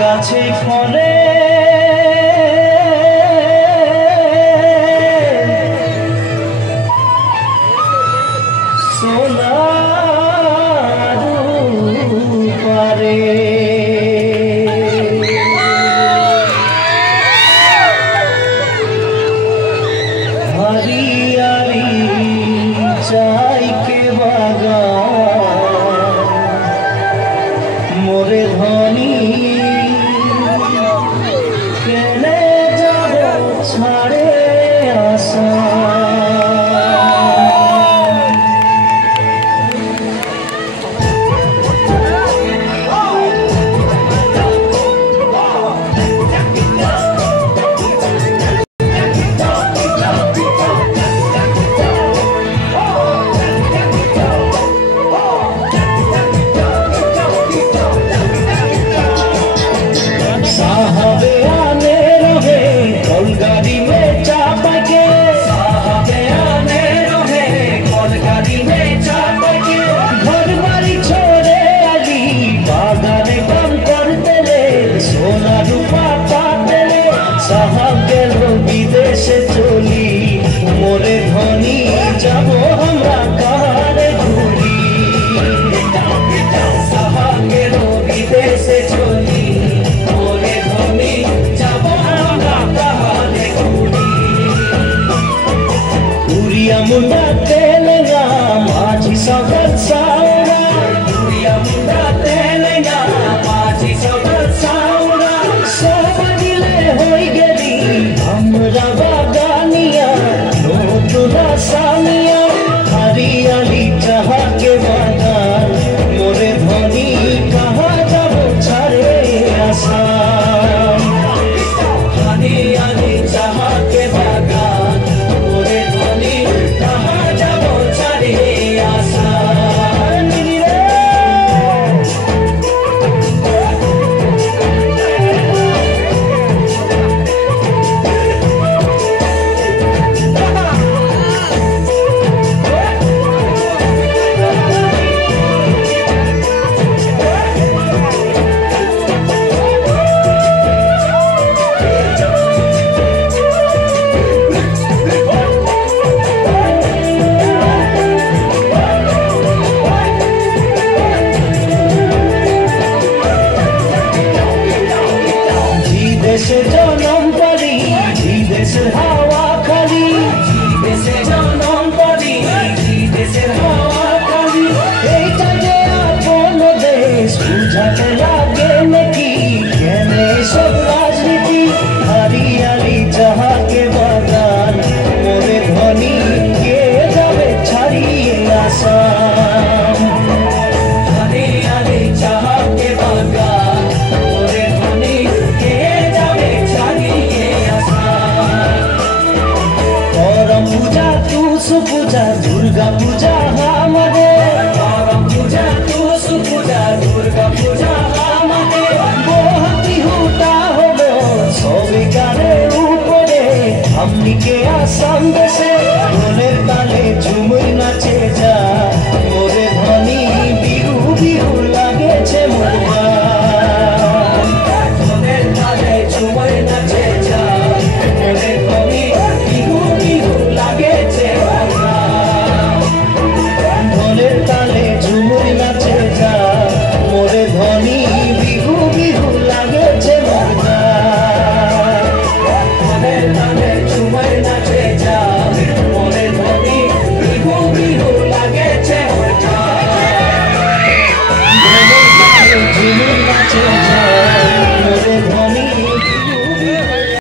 গাছে ফলে সোনার পারে হরিয়ালি চাই কে বাগান মোরে ধনী কেনে যাব ছাড়ে আসা বিদেশে চলি মোরে ধনী যাব আমরা কারে ঘুরি সাহাকের বিদেশে চলি মোরে ধনী যাব আমরা কারে ঘুরি উড়িয়া মুন্ডা তেলেঙ্গা মাঝি সগল সাউরা উড়িয়া মুন্ডা তেলেঙ্গা মাঝি সগল সাউরা সব দিলে হই গেলি আমরা বাগানিয়া নতুন সামিয়া হরিয়ালি চাহা के बागान मोरे धनी कहाँ যাব ছাড়ে আসা हरियाली चाहा के बागान मोरे धनी कहाँ যাব ছাড়ে আসা দেশে